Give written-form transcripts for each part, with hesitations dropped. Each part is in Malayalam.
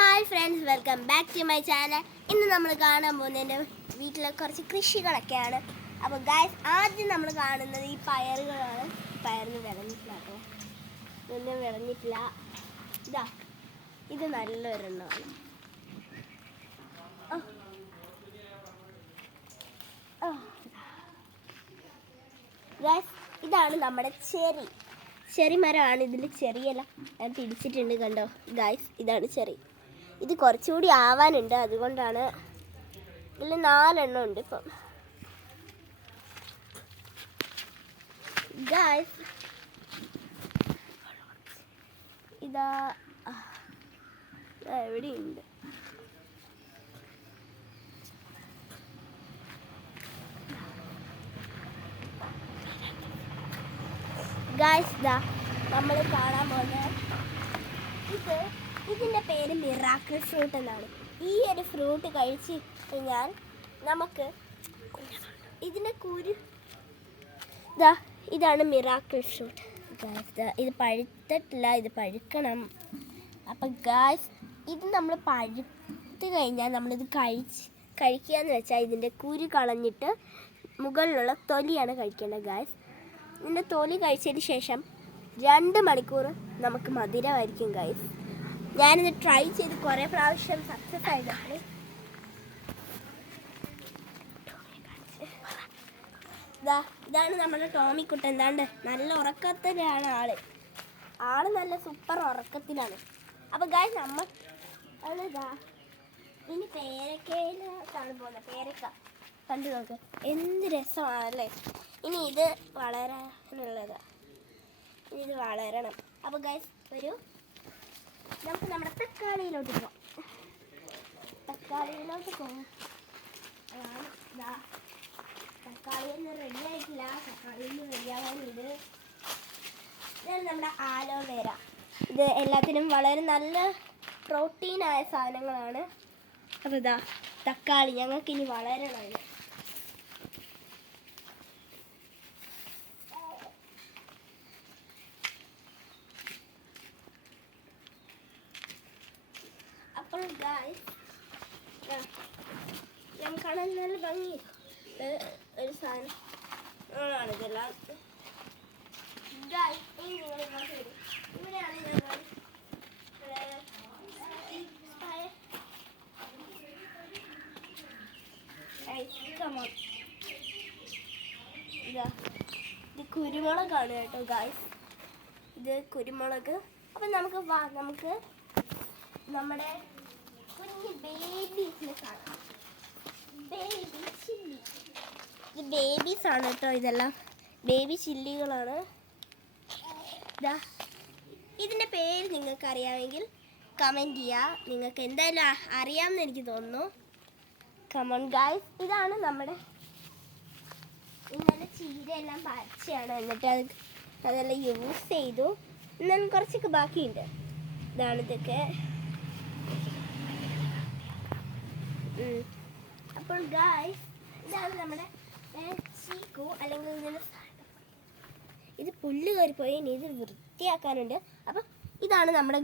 Hi friends, welcome back to my channel. ഇന്ന് നമ്മൾ കാണാൻ പോകുന്നത് എൻ്റെ വീട്ടിലെ കുറച്ച് കൃഷികളൊക്കെയാണ്. അപ്പോൾ ഗായ്സ്, ആദ്യം നമ്മൾ കാണുന്നത് ഈ പയറുകളാണ്. പയറിന് വിളഞ്ഞിട്ടില്ല കേട്ടോ, ഇതൊന്നും വിളഞ്ഞിട്ടില്ല. ഇതാ, ഇത് നല്ലൊരെണ്ണമാണ്. ഗായ്സ്, ഇതാണ് നമ്മുടെ ചെറി മരമാണ്. ഇതിൽ ചെറിയല്ല ഞാൻ പിടിച്ചിട്ടുണ്ട്, കണ്ടോ ഗായ്സ്. ഇതാണ് ചെറി. ഇത് കുറച്ചുകൂടി ആവാനുണ്ട്, അതുകൊണ്ടാണ്. ഇതിൽ 4 എണ്ണം ഉണ്ട് ഇപ്പം. ഗായ്സ്, ഇതാ എവിടെയുണ്ട്. ഗായ്സ്, ഇതാ നമ്മൾ കാണാൻ പോകുന്നത് ഇതിൻ്റെ പേര് മിറാക്കിൾ ഫ്രൂട്ട് എന്നാണ്. ഈ ഒരു ഫ്രൂട്ട് കഴിച്ച് കഴിഞ്ഞാൽ നമുക്ക് ഇതിൻ്റെ ഇതാണ് മിറാക്കിൾ ഫ്രൂട്ട്. ഗായ്സ്, ഇത് പഴുത്തിട്ടില്ല, ഇത് പഴുക്കണം. അപ്പം ഗായ്സ്, ഇത് നമ്മൾ പഴുത്ത് കഴിഞ്ഞാൽ നമ്മളിത് കഴിക്കുക എന്ന് വെച്ചാൽ ഇതിൻ്റെ കുരു കളഞ്ഞിട്ട് മുകളിലുള്ള തൊലിയാണ് കഴിക്കേണ്ടത്. ഗായ്സ്, ഇതിൻ്റെ തൊലി കഴിച്ചതിന് ശേഷം 2 മണിക്കൂർ നമുക്ക് മധുരമായിരിക്കും. ഗായ്സ്, ഞാനിത് ട്രൈ ചെയ്ത് കുറേ പ്രാവശ്യം സക്സസ് ആയിട്ടുണ്ട്. ഇതാണ് നമ്മുടെ ടോമിക്കുട്ടൻ. എന്താണ്ട് നല്ല ഉറക്കത്തിലാണ് ആള് നല്ല സൂപ്പർ ഉറക്കത്തിലാണ്. അപ്പോൾ ഗായ്സ്, നമ്മൾ ഇനി പേരക്കയിലാണ് പോകുന്നത്. പേരക്ക കണ്ടു നോക്ക്, എന്ത് രസമാണല്ലേ. ഇനി ഇത് വളരാനുള്ളതാണ്, ഇനി ഇത് വളരണം. അപ്പോൾ ഗായ്സ്, നമുക്ക് നമ്മുടെ തക്കാളിയിലോട്ട് പോകാം. തക്കാളിയിലോട്ട് പോകും. തക്കാളിയൊന്നും റെഡി ആയിട്ടില്ല. തക്കാളിയൊന്നും റെഡിയാവാനുണ്ട്. ഇതാണ് നമ്മുടെ ആലോവേര. ഇത് എല്ലാത്തിനും വളരെ നല്ല പ്രോട്ടീനായ സാധനങ്ങളാണ്. അപ്പോൾ ഇതാ തക്കാളി ഞങ്ങൾക്കിനി വളരണം. അപ്പോൾ ഗായ്സ്, നമുക്കാണ് നല്ല ഭംഗി ഒരു സാധനം ഇതെല്ലാം. ഗായ്സ്, ഇവിടെയാണ് ഞങ്ങൾ ഇത് കുരുമുളകാണ് കേട്ടോ ഗായ്സ്. ഇത് കുരുമുളക്. അപ്പം നമുക്ക് നമ്മുടെ കുഞ്ഞ് ബേബീസിനെ കാണാം. Baby chilli. ഇത് ബേബീസാണ് കേട്ടോ, ഇതെല്ലാം ബേബി ചില്ലികളാണ്. ഇതിൻ്റെ പേര് നിങ്ങൾക്ക് അറിയാമെങ്കിൽ കമൻറ്റ് ചെയ്യുക. നിങ്ങൾക്ക് എന്തായാലും അറിയാമെന്ന് എനിക്ക് തോന്നുന്നു. കമോൺ ഗായ്സ്, ഇതാണ് നമ്മുടെ ഇന്നലെ ചീരയെല്ലാം പറിച്ചാണ്. എന്നിട്ട് അതെല്ലാം യൂസ് ചെയ്തു. എന്നാലും കുറച്ചൊക്കെ ബാക്കിയുണ്ട്. ഇതൊക്കെ. അപ്പോൾ ഗായ്സ്, ഇതാണ് നമ്മുടെ ചീക്കു. അല്ലെങ്കിൽ ഇത് പുല്ല് കയറിപ്പോയി, ഇനി ഇത് വൃത്തിയാക്കാനുണ്ട്. അപ്പം ഇതാണ് നമ്മുടെ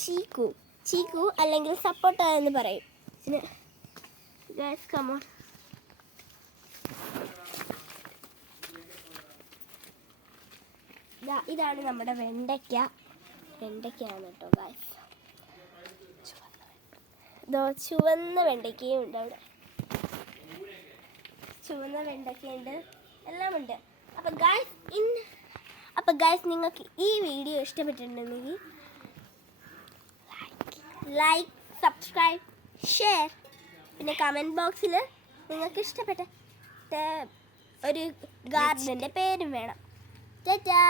ചീക്കു അല്ലെങ്കിൽ സപ്പോട്ട എന്ന് പറയും ഇതിന്. Guys, come on. ഇതാണ് നമ്മുടെ വെണ്ടയ്ക്കയാണ് കേട്ടോ ഗായ്സ്. ചുവന്ന വെണ്ടയ്ക്കയും ഉണ്ട് അവിടെ. ചുവന്ന വെണ്ടയ്ക്കയുണ്ട്, എല്ലാം ഉണ്ട്. അപ്പം ഗായ്സ്, നിങ്ങൾക്ക് ഈ വീഡിയോ ഇഷ്ടപ്പെട്ടിട്ടുണ്ടെങ്കിൽ ലൈക്ക്, സബ്സ്ക്രൈബ്, ഷെയർ, പിന്നെ കമൻറ്റ് ബോക്സിൽ നിങ്ങൾക്ക് ഇഷ്ടപ്പെട്ട ഒരു ഗാർഡൻ്റെ പേരും വേണം. ടാറ്റാ.